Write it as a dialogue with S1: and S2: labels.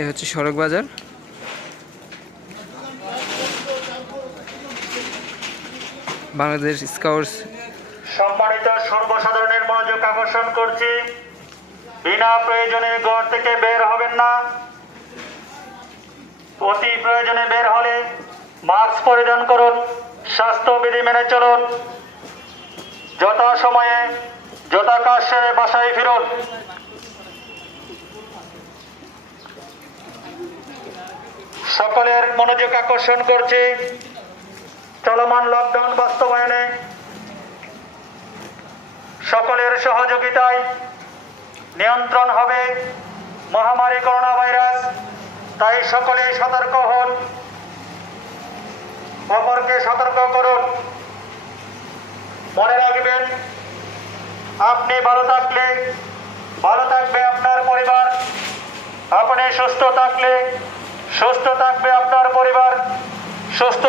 S1: এ হচ্ছে সড়ক বাজার। বাংলাদেশ স্কাউটস।
S2: সম্মানিত সর্বসাধারণের মনোযোগ আকর্ষণ করছি। বিনা প্রয়োজনে ঘর থেকে বের হবেন না। অতি প্রয়োজনে বের হলে মাস্ক পরিধান করুন, স্বাস্থ্যবিধি মেনে চলুন। যথা সময়ে যথা কাজ সেরে বাসায় ফিরুন। সকলের মনোযোগ আকর্ষণ করছি। চলমান লকডাউন বাস্তবায়নে সকলের সহযোগিতায় নিয়ন্ত্রণ হবে মহামারী করোনা ভাইরাস তাই সকলে সতর্ক হন। অপরকে সতর্ক করুন। মনে রাখবেন, আপনি ভালো থাকলে, ভালো থাকবে আপনার পরিবার। আপনি সুস্থ থাকলে সুস্থ থাকবে আপনার পরিবার সুস্থ